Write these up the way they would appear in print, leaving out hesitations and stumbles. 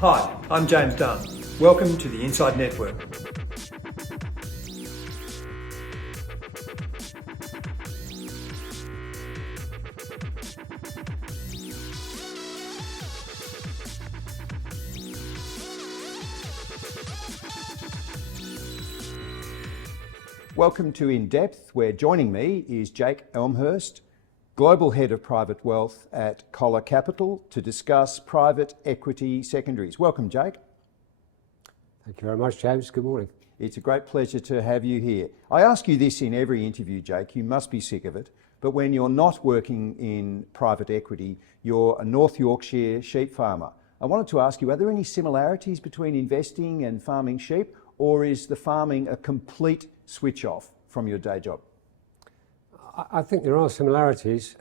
Hi, I'm James Dunn. Welcome to the Inside Network. Welcome to INDepth, where joining me is Jake Elmhirst, Global Head of Private Wealth at Coller Capital, to discuss private equity secondaries. Welcome, Jake. Thank you very much, James. Good morning. It's a great pleasure to have you here. I ask you this in every interview, Jake. You must be sick of it. But when you're not working in private equity, you're a North Yorkshire sheep farmer. I wanted to ask you, are there any similarities between investing and farming sheep, or is the farming a complete switch off from your day job? I think there are similarities.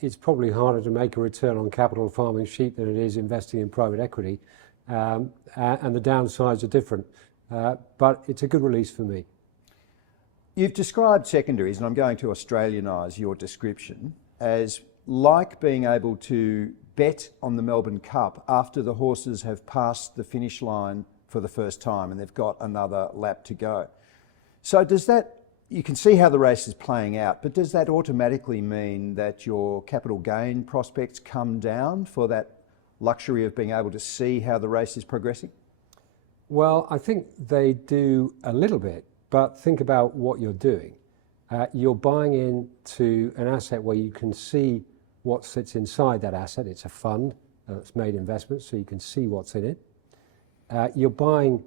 It's probably harder to make a return on capital farming sheep than it is investing in private equity. And the downsides are different. But it's a good release for me. You've described secondaries, and I'm going to Australianise your description, as like being able to bet on the Melbourne Cup after the horses have passed the finish line for the first time and they've got another lap to go. So does that, you can see how the race is playing out, but does that automatically mean that your capital gain prospects come down for that luxury of being able to see how the race is progressing? Well, I think they do a little bit, but think about what you're doing. You're buying into an asset where you can see what sits inside that asset. It's a fund that's made investments, so you can see what's in it. You're buying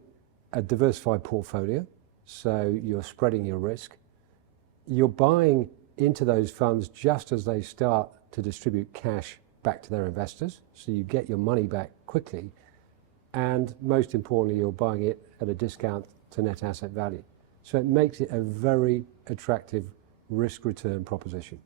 a diversified portfolio, so you're spreading your risk. You're buying into those funds just as they start to distribute cash back to their investors, so you get your money back quickly. And most importantly, you're buying it at a discount to net asset value. So it makes it a very attractive risk-return proposition.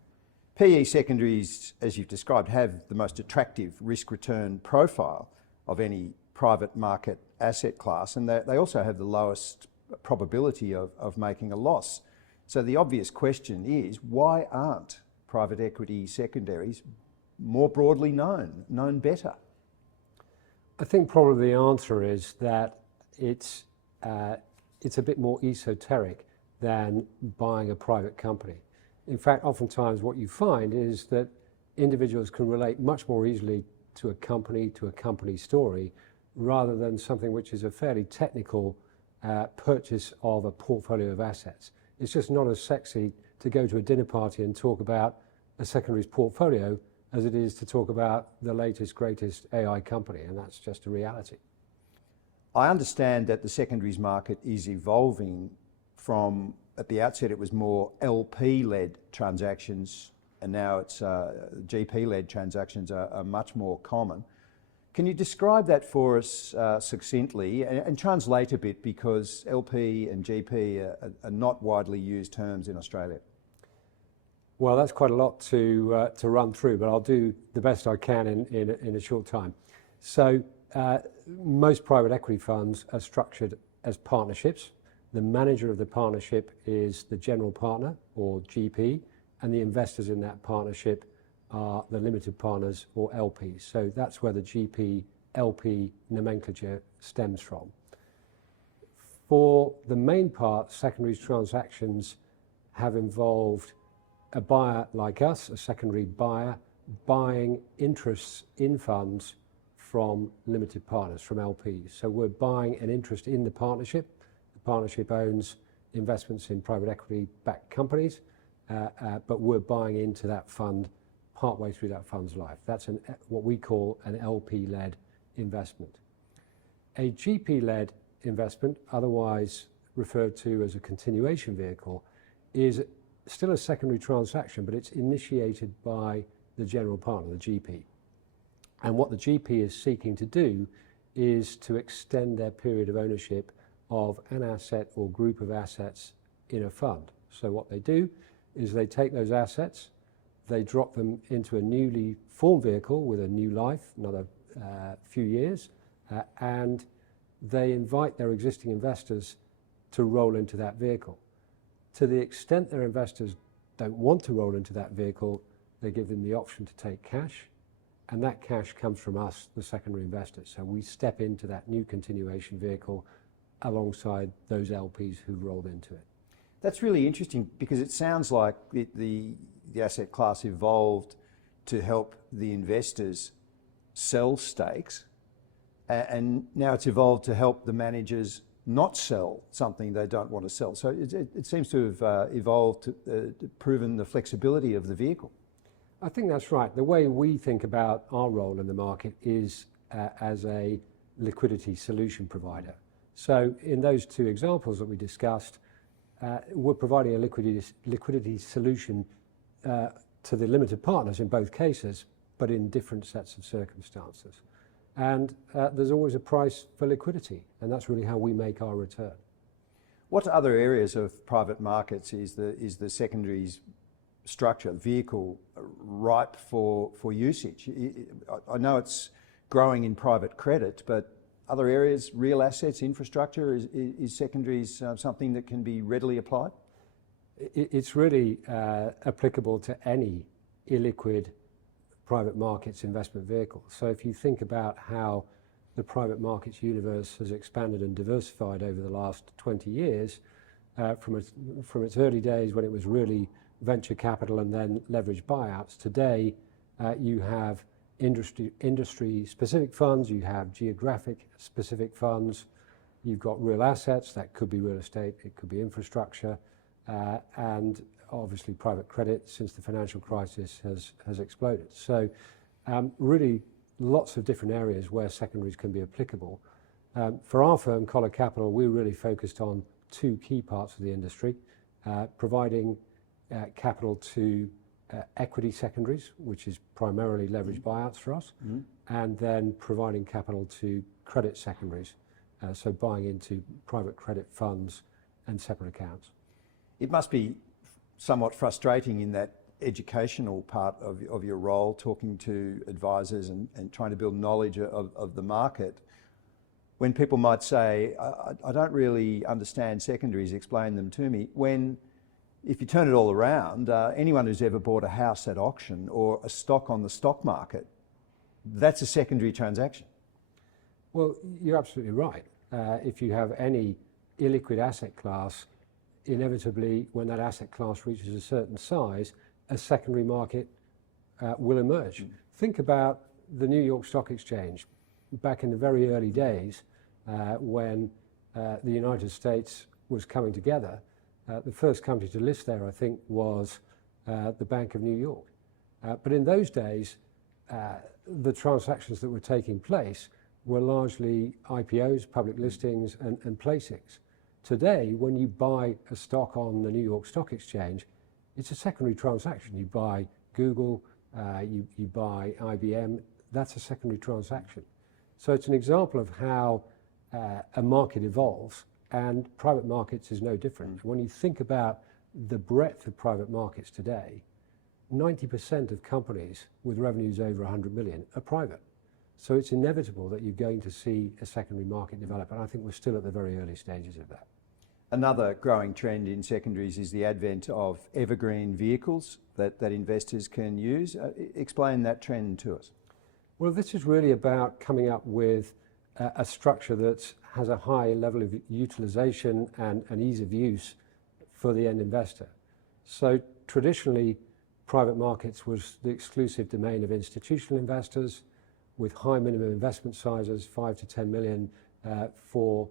PE secondaries, as you've described, have the most attractive risk-return profile of any private market asset class, and they also have the lowest probability of making a loss. So the obvious question is, why aren't private equity secondaries more broadly known better? I think probably the answer is that it's a bit more esoteric than buying a private company. In fact, oftentimes what you find is that individuals can relate much more easily to a company story, rather than something which is a fairly technical purchase of a portfolio of assets. It's just not as sexy to go to a dinner party and talk about a secondaries portfolio as it is to talk about the latest, greatest AI company, and that's just a reality. I understand that the secondaries market is evolving from, at the outset, it was more LP-led transactions, and now it's GP-led transactions are much more common. Can you describe that for us succinctly and translate a bit, because LP and GP are not widely used terms in Australia? Well, that's quite a lot to run through, but I'll do the best I can in a short time. So most private equity funds are structured as partnerships. The manager of the partnership is the general partner, or GP, and the investors in that partnership are the limited partners, or LPs. So that's where the GP LP nomenclature stems from. For the main part, secondaries transactions have involved a buyer like us, a secondary buyer, buying interests in funds from limited partners, from LPs. So we're buying an interest in the partnership. The partnership owns investments in private equity-backed companies, but we're buying into that fund partway through that fund's life. That's what we call an LP-led investment. A GP-led investment, otherwise referred to as a continuation vehicle, is still a secondary transaction, but it's initiated by the general partner, the GP. And what the GP is seeking to do is to extend their period of ownership of an asset or group of assets in a fund. So what they do is they take those assets, they drop them into a newly formed vehicle with a new life, another few years, and they invite their existing investors to roll into that vehicle. To the extent their investors don't want to roll into that vehicle, they give them the option to take cash and that cash comes from us, the secondary investors. So we step into that new continuation vehicle alongside those LPs who've rolled into it. That's really interesting because it sounds like the asset class evolved to help the investors sell stakes, and now it's evolved to help the managers not sell something they don't want to sell. So it seems to have evolved, proven the flexibility of the vehicle. I think that's right. The way we think about our role in the market is as a liquidity solution provider. So in those two examples that we discussed, we're providing a liquidity solution to the limited partners in both cases, but in different sets of circumstances. And there's always a price for liquidity, and that's really how we make our return. What other areas of private markets is the secondaries structure, vehicle, ripe for usage? I know it's growing in private credit, but other areas, real assets, infrastructure, is secondaries something that can be readily applied? It's really applicable to any illiquid private markets investment vehicle. So if you think about how the private markets universe has expanded and diversified over the last 20 years, from its early days when it was really venture capital and then leveraged buyouts, today you have industry specific funds, you have geographic specific funds, you've got real assets, that could be real estate, it could be infrastructure, and obviously private credit since the financial crisis has exploded. So really lots of different areas where secondaries can be applicable. For our firm, Coller Capital, we're really focused on two key parts of the industry, providing capital to equity secondaries, which is primarily leveraged buyouts for us, and then providing capital to credit secondaries, so buying into private credit funds and separate accounts. It must be somewhat frustrating in that educational part of your role, talking to advisors and trying to build knowledge of the market, when people might say, I don't really understand secondaries, explain them to me, when if you turn it all around, anyone who's ever bought a house at auction or a stock on the stock market, that's a secondary transaction. Well, you're absolutely right. If you have any illiquid asset class, inevitably when that asset class reaches a certain size, a secondary market will emerge. Think about the New York Stock Exchange back in the very early days when the United States was coming together. The first company to list there, I think, was the Bank of New York. But in those days, the transactions that were taking place were largely IPOs, public listings, and placings. Today, when you buy a stock on the New York Stock Exchange, it's a secondary transaction. You buy Google, you buy IBM, that's a secondary transaction. So it's an example of how a market evolves, and private markets is no different. When you think about the breadth of private markets today, 90% of companies with revenues over 100 million are private. So it's inevitable that you're going to see a secondary market develop, and I think we're still at the very early stages of that. Another growing trend in secondaries is the advent of evergreen vehicles that investors can use. Explain that trend to us. Well, this is really about coming up with a structure that has a high level of utilization and ease of use for the end investor. So traditionally, private markets was the exclusive domain of institutional investors with high minimum investment sizes, 5 to 10 million for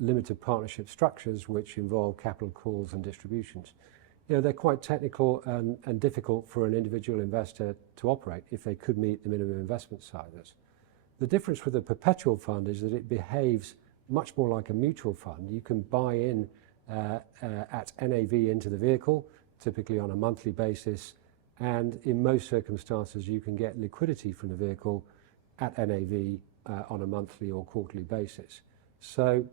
limited partnership structures which involve capital calls and distributions. You know, they're quite technical and difficult for an individual investor to operate if they could meet the minimum investment sizes. The difference with a perpetual fund is that it behaves much more like a mutual fund. You can buy in at NAV into the vehicle, typically on a monthly basis, and in most circumstances you can get liquidity from the vehicle at NAV on a monthly or quarterly basis. So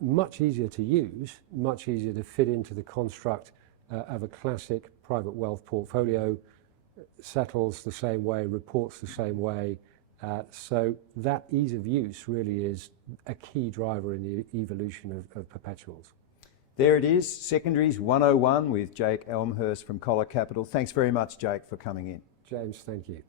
much easier to use, much easier to fit into the construct of a classic private wealth portfolio, settles the same way, reports the same way. So that ease of use really is a key driver in the evolution of perpetuals. There it is, Secondaries 101 with Jake Elmhirst from Coller Capital. Thanks very much, Jake, for coming in. James, thank you.